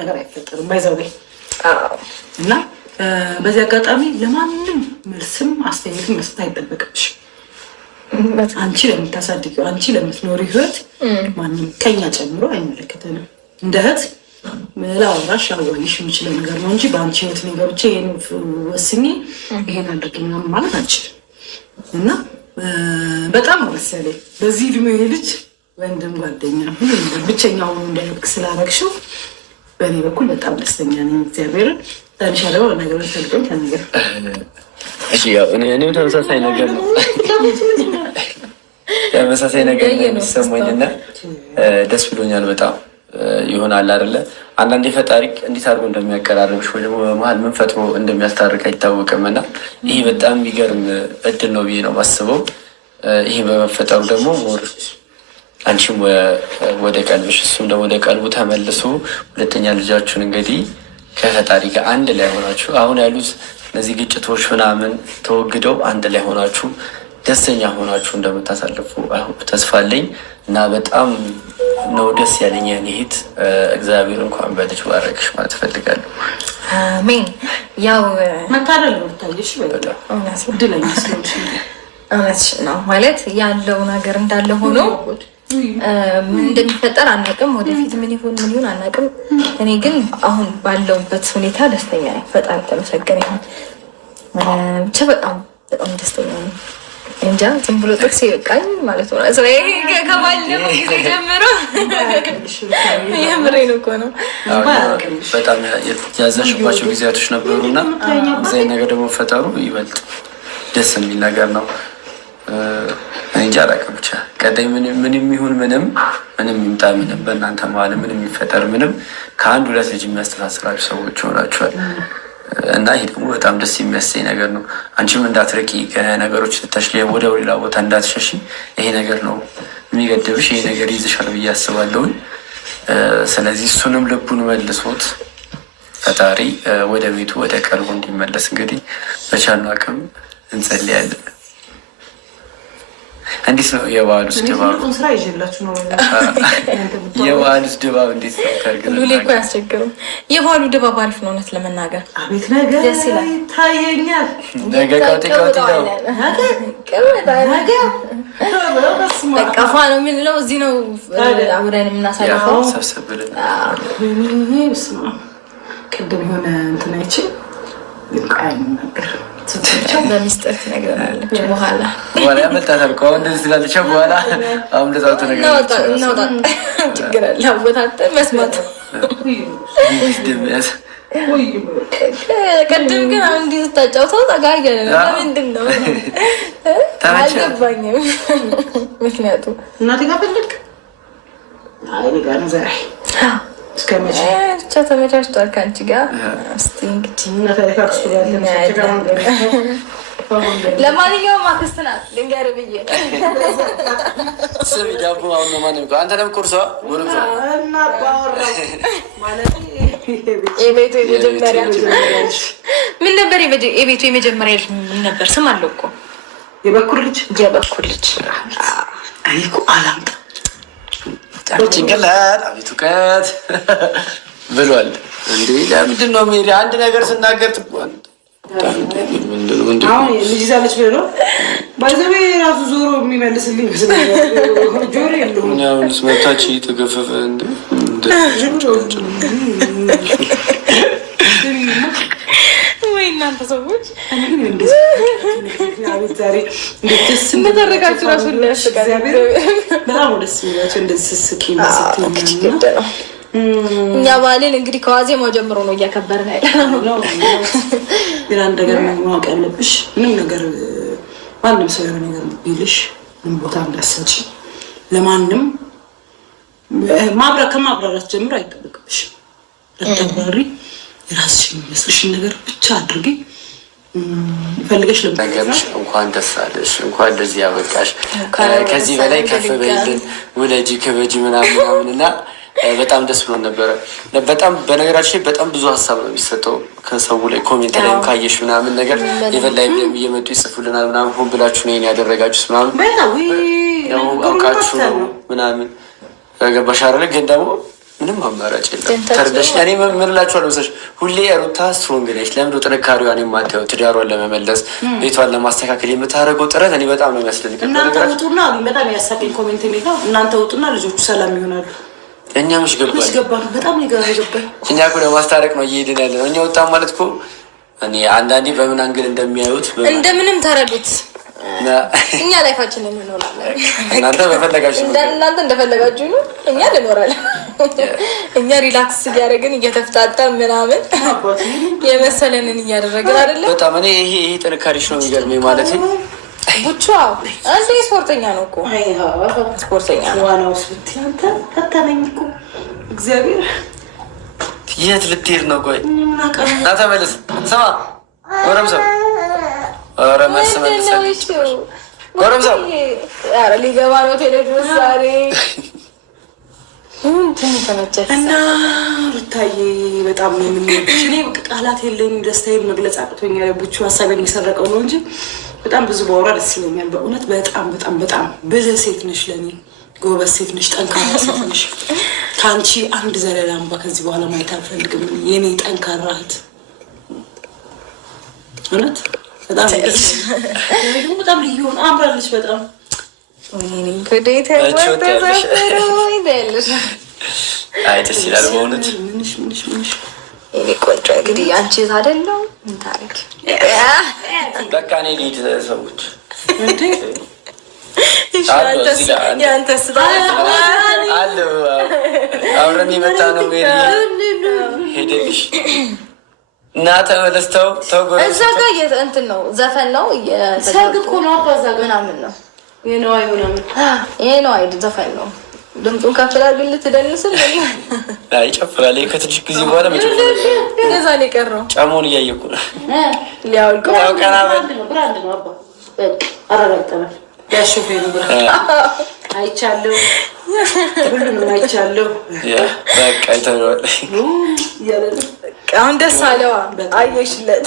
ነገር አይፈጠርም ባይዘው እና በዚህ አጋጣሚ ለማንም መልስም አስተያየትም መስጠት አይጠበቅብሽ። አንቺ ለምታሳድጊው አንቺ ለምትኖሪ ህይወት ማንም ከኛ ጨምሮ አይመለከተንም። እንደ እህት ላወራሽ አዋይሽ የምችለው ነገር ነው እንጂ በአንቺ ህይወት ነገር ብቻ ይሄን ወስኜ ይሄን አድርግ ምናምን ማለት አልችልም። እና በጣም ነው ደስ ያለኝ በዚህ እድሜ ልጅ ወንድም ጓደኛ ሁሉ ብቸኛ ሆኖ እንዳይልቅ ስላረግሽው በእኔ በኩል በጣም ደስተኛ ነኝ። እግዚአብሔርን ታንሻ ደግሞ ነገሮች ተልቆኝ ተነገር እኔም ተመሳሳይ ነገር ነው ተመሳሳይ ነገር ነው የሚሰማኝና ደስ ብሎኛል በጣም ይሆናል አይደለ። አንዳንዴ ፈጣሪ እንዴት አድርጎ እንደሚያቀራርብሽ ወይ ደግሞ በመሀል ምን ፈጥሮ እንደሚያስታርቅ አይታወቅም እና ይህ በጣም የሚገርም እድል ነው ብዬ ነው ማስበው። ይህ በመፈጠሩ ደግሞ ሞር አንቺም ወደ ቀልብሽ እሱም ደግሞ ወደ ቀልቡ ተመልሶ ሁለተኛ ልጃችሁን እንግዲህ ከፈጣሪ ጋር አንድ ላይ ሆናችሁ አሁን ያሉት እነዚህ ግጭቶች ምናምን ተወግደው አንድ ላይ ሆናችሁ ደስተኛ ሆናችሁ እንደምታሳልፉ ተስፋ አለኝ እና በጣም ነው ደስ ያለኝ። እህት እግዚአብሔር እንኳን በልጅ ባረክሽ ማለት እፈልጋለሁ። አሜን። ያው መታደል ነው ታይሽ በጣም እድለኛ ስለሆንሽ እውነት ነው ማለት ያለው ነገር እንዳለ ሆኖ ምን እንደሚፈጠር አናውቅም። ወደፊት ምን ይሁን አናውቅም። እኔ ግን አሁን ባለውበት ሁኔታ ደስተኛ ነኝ። ፈጣሪ ተመሰገነ ይሁን። ብቻ በጣም ደስተኛ ነኝ። እንጃ ዝም ብሎ ጥቅስ ይበቃኝ ማለት ነው። ከባለፈው ጊዜ ጀምሮ የምሬን እኮ ነው። በጣም ያዘሽባቸው ጊዜያቶች ነበሩና እዚህ ነገር ደግሞ ፈጠሩ ይበልጥ ደስ የሚል ነገር ነው። እንጃ አላውቅም። ብቻ ቀጣይ ምንም ይሁን ምንም ይምጣ ምንም በእናንተ መሀል ምንም የሚፈጠር ምንም ከአንድ ሁለት ልጅ የሚያስተሳስራችሁ ሰዎች ሆናችኋል እና ይሄ ደግሞ በጣም ደስ የሚያሰኝ ነገር ነው። አንቺም እንዳትርቂ ከነገሮች ልታሽሊ ወደ ሌላ ቦታ እንዳትሸሺ ይሄ ነገር ነው የሚገድብሽ። ይሄ ነገር ይዝሻል ብዬ አስባለሁኝ። ስለዚህ እሱንም ልቡን መልሶት ፈጣሪ ወደ ቤቱ ወደ ቀልቡ እንዲመለስ እንግዲህ በቻልነው አቅም እንጸልያለን። እንዴት ነው የበዓሉስ ድባብ? የበዓሉስ ድባብ እንዴት ነው? ሉሌ እኮ ያስቸግረው። የበዓሉ ድባብ አሪፍ ነው እውነት ለመናገር አቤት ነገር ይታየኛል። ነገ ቀውጤ ነው ቀፋ ነው የምንለው እዚህ ነው አብረን የምናሳልፈው ሰብሰብ ብለን ቅድም የሆነ እንትን አይችል ቃል ነበር በሚስጥር ትነግረናለች። በኋላ ያመጣታል እኮ እንደዚህ ስላለች በኋላ አሁን ለዛው እናውጣ ችግር አለ አቦታተ መስማት ቅድም ግን አሁን እንዲህ ስታጫውተው ጠጋገለ ምንድን ነው አልገባኝም። ምክንያቱ እናቴ ጋር ፈልግ ጋር ነው ዛሬ ብቻ ተመቻችቷል ከአንቺ ጋር። እስኪ እንግዲህ ለማንኛውም አክስት ናት ልንገርህ ብዬ ስሚ ዳቦ አሁን ነው ማንም አንተ ደግሞ ቁርሷ የቤቱ የመጀመሪያ ምን ነበር? የቤቱ የመጀመሪያ ልጅ ምን ነበር? ስም አለው እኮ የበኩር ልጅ እኮ አላምጣ ጭንቅላት አቤት እውቀት ብሏል። እንዴ ለምንድን ነው ሜሪ አንድ ነገር ስናገር ትጓል? አሁን ልጅ ይዛለች ብሎ ባይዘቤ ራሱ ዞሮ የሚመልስልኝ ጆሮ የለውም። አሁንስ መብታች ተገፈፈ እንዴ? ወይ እናንተ ሰዎች እንደተረጋችሁ ራሱ በጣም ደስ የሚላቸው እንደዚህ ስስቂ ነው። እኛ ባህልን እንግዲህ ከዋዜማው ጀምሮ ነው እያከበርን ያለነው። ግን አንድ ነገር ማወቅ ያለብሽ ምንም ነገር ማንም ሰው የሆነ ነገር ቢልሽ ምን ቦታ እንዳሰጪ ለማንም ከማብራራት ጀምሮ አይጠበቅብሽ። ለተባሪ የራስሽን የሚመስልሽን ነገር ብቻ አድርጊ። ፈልገሽ ለምታገርሽ እንኳን ደስ አለሽ፣ እንኳን እንደዚህ ያበቃሽ፣ ከዚህ በላይ ከፍ በይልን፣ ውለጂ ክበጂ ምናምን እና በጣም ደስ ብሎ ነበረ። በጣም በነገራችን በጣም ብዙ ሀሳብ ነው የሚሰጠው ከሰው ላይ ኮሜንት ላይ ካየሽ ምናምን ነገር የበላይ እየመጡ ይጽፉልናል ምናምን ሆን ብላችሁ ነው ያደረጋችሁት ምናምን አውቃችሁ ነው ምናምን ገባሽ አይደለ? ግን ደግሞ ምንም አማራጭ የለም። ተረዳሽ? እኔ ምን እላችኋለሁ መሰለሽ፣ ሁሌ ሩታ ስትሮንግ ነች። ለምንድነው ጥንካሬዋን የማታየው? ትዳሯን ለመመለስ ቤቷን ለማስተካከል የምታደርገው ጥረት እኔ በጣም ነው የሚያስደንቀኝ። እናንተ ውጡና በጣም ያሳቀኝ ኮሜንት ነው። እናንተ ውጡና ልጆቹ ሰላም ይሆናሉ። እኛ መች ገባን? በጣም ይገባል። እኛ እኮ ለማስታረቅ ነው እየሄድን ያለ ነው። እኛ ወጣን ማለት እኮ እኔ አንዳንዴ በምን አንግል እንደሚያዩት እንደምንም ተረዱት። እኛ ላይፋችን እንኖራለን። እናንተ በፈለጋችሁ እናንተ እንደፈለጋችሁ ነው፣ እኛ እንኖራለን። እኛ ሪላክስ እያደረግን እየተፍታታ ምናምን የመሰለንን እያደረግን አይደለም። በጣም እኔ ይሄ ጥንካሬሽ ነው የሚገርመኝ። ማለት ቡቻ አንተ ስፖርተኛ ነው እኮ ስፖርተኛ ነው። ዋናው ስልት አንተ ፈተነኝ እኮ እግዚአብሔር። የት ልትሄድ ነው? ቆይ ና ተመለስ። ስማ ጎረምሳው፣ ኧረ መልስ መልስ ጎረምሳው። ኧረ ሊገባ ነው ቴሌቪዥን ዛሬ እና ሩታዬ በጣም ነው የምንወድሽ። እኔ ቃላት የለኝም፣ ደስታዬን መግለጽ አቅቶኛል። ቡቹ ሀሳቤን የሚሰረቀው ነው እንጂ በጣም ብዙ ባወራ ደስ ይለኛል። በእውነት በጣም በጣም በጣም ብልህ ሴት ነሽ፣ ለእኔ ጎበዝ ሴት ነሽ፣ ጠንካራ ሴት ነሽ። ከአንቺ አንድ ዘለላ እንባ ከዚህ በኋላ ማየት አልፈልግም። የኔ ጠንካራ እህት እውነት በጣም በጣም ልዩ ሆነ አምራለች በጣም አይ ደስ ይላል በእውነት። ምንሽ እኔ ቆንጆ እንግዲህ አንቺ አይደለም ታሪክ በቃ እኔ ልሂድ። ሰዎች አብረን የመጣ ነው ሄደልሽ እና ተመለስተው እዛ ጋር እንትን ነው ዘፈን ነው ሰርግ እኮ ነው አባዛ ምናምን ነው ይሄ ነው አይደል? ዘፈን ነው። ድምፁን ከፍላል ግን ልትደንስል ይጨፍራል። ከትንሽ ጊዜ በኋላ እዛ ነው የቀረው። ጫማውን እያየኩ ነው ሊያውልቀው ብራንድ ነው አባ አረጋግጠናል። ያሾፌ ነው አይቻለሁ፣ ሁሉንም አይቻለሁ። በቃ ይተዋል። አሁን ደስ አለዋ አየሽለት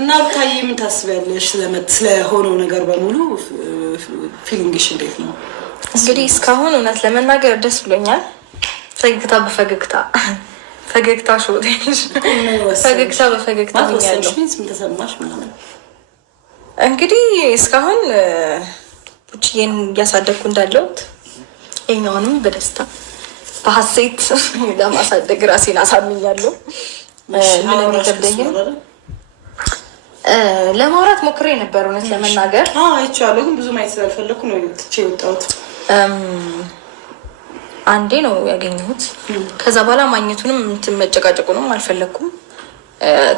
እና ብታዬ ምን ታስቢያለሽ? ስለሆነው ነገር በሙሉ ፊሊንግሽ እንዴት ነው? እንግዲህ እስካሁን እውነት ለመናገር ደስ ብሎኛል። ፈገግታ በፈገግታ ፈገግታ ሾቴሽ ፈገግታ በፈገግታ ያለው ምን ተሰማሽ? ምናምን እንግዲህ እስካሁን ቡችዬን እያሳደግኩ እንዳለሁት የኛውንም በደስታ በሀሴት ለማሳደግ ራሴን አሳምኛለሁ። ምንም ይከብደኝም። ለማውራት ሞክሬ ነበር እውነት ለመናገር አይቼዋለሁ፣ ግን ብዙ ማየት ስላልፈለኩ ነው ትቼ የወጣሁት። አንዴ ነው ያገኘሁት። ከዛ በኋላ ማግኘቱንም መጨቃጨቁንም አልፈለኩም።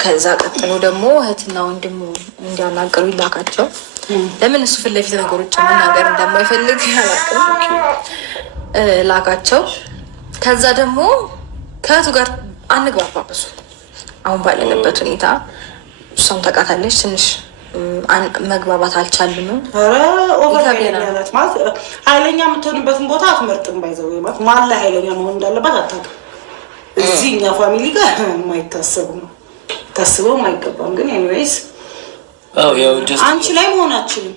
ከዛ ቀጥሎ ደግሞ እህትና ወንድሙ እንዲያናገሩ ይላካቸው። ለምን እሱ ፊት ለፊት ነገሮች መናገር እንደማይፈልግ አላውቅም። ላካቸው። ከዛ ደግሞ ከእህቱ ጋር አንግባባ ብዙ አሁን ባለንበት ሁኔታ እሷም ታውቃታለች። ትንሽ መግባባት አልቻልንም። ኃይለኛ የምትሆንበትን ቦታ አትመርጥም። ባይዘው ማለት ማን ላይ ኃይለኛ መሆን እንዳለባት አታውቅም። እዚህ እኛ ፋሚሊ ጋር የማይታሰቡ ነው፣ ታስበው አይገባም። ግን ኤኒዌይስ አንቺ ላይ መሆናችንም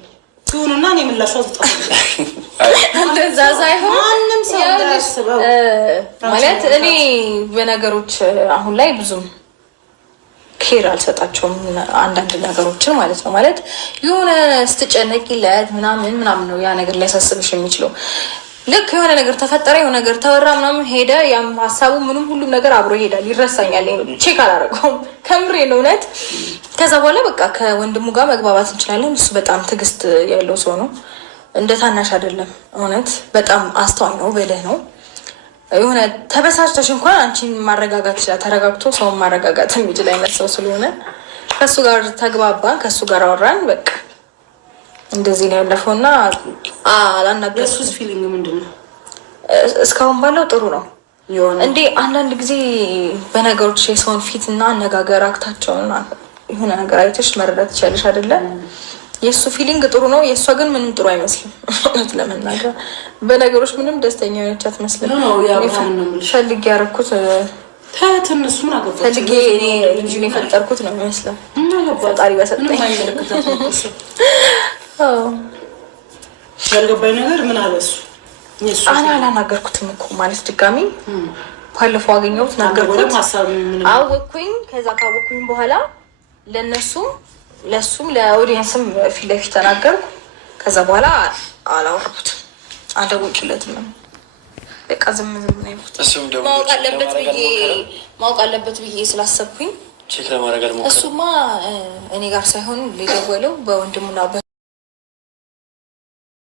ሲሆንና እኔ ምላሿ ትጠፋለች። እንደዛ ሳይሆን ማንም ሰው እንዳያስበው ማለት እኔ በነገሮች አሁን ላይ ብዙም ኬር አልሰጣቸውም። አንዳንድ ነገሮችን ማለት ነው ማለት የሆነ ስትጨነቂለት ምናምን ነው ያ ነገር ሊያሳስብሽ የሚችለው። ልክ የሆነ ነገር ተፈጠረ፣ የሆነ ነገር ተወራ ምናምን ሄደ፣ ያም ሀሳቡ ምንም ሁሉም ነገር አብሮ ይሄዳል፣ ይረሳኛል። ቼክ አላደረገውም ከምሬ ነው እውነት። ከዛ በኋላ በቃ ከወንድሙ ጋር መግባባት እንችላለን። እሱ በጣም ትዕግስት ያለው ሰው ነው፣ እንደ ታናሽ አይደለም። እውነት በጣም አስተዋይ ነው፣ ብልህ ነው። የሆነ ተበሳጭተሽ እንኳን አንቺን ማረጋጋት ይችላል። ተረጋግቶ ሰውን ማረጋጋት የሚችል አይነት ሰው ስለሆነ ከእሱ ጋር ተግባባን፣ ከእሱ ጋር አወራን። በቃ እንደዚህ ነው ያለፈው እና አላናገርኩት። እሱስ ፊሊንግ ምንድን ነው? እስካሁን ባለው ጥሩ ነው። እንዴ አንዳንድ ጊዜ በነገሮች የሰውን ፊት እና አነጋገር አክታቸውን የሆነ ነገር አይተሽ መረዳት ትችያለሽ አይደለ? የእሱ ፊሊንግ ጥሩ ነው፣ የእሷ ግን ምንም ጥሩ አይመስልም። እውነት ለመናገር በነገሮች ምንም ደስተኛ የሆነች አትመስልም። ፈልጌ ያደረኩት ፈልጌ እኔ ልጁን የፈጠርኩት ነው የሚመስለው። ፈጣሪ በሰጠኝ ያልገባኝ ነገር ምን አለ እሱ እኔ አላናገርኩትም እኮ ማለት ድጋሚ ባለፈው አገኘሁት ነገርኩት፣ አወኩኝ። ከዛ ካወኩኝ በኋላ ለሱም ለኦዲየንስም ፊት ለፊት ተናገርኩ። ከዛ በኋላ አላወራሁትም፣ አልደወልኩለትም። በቃ ዝም ነው ያልኩት። ማወቅ አለበት ብዬ ስላሰብኩኝ እሱማ እኔ ጋር ሳይሆን ሊደወለው በወንድሙና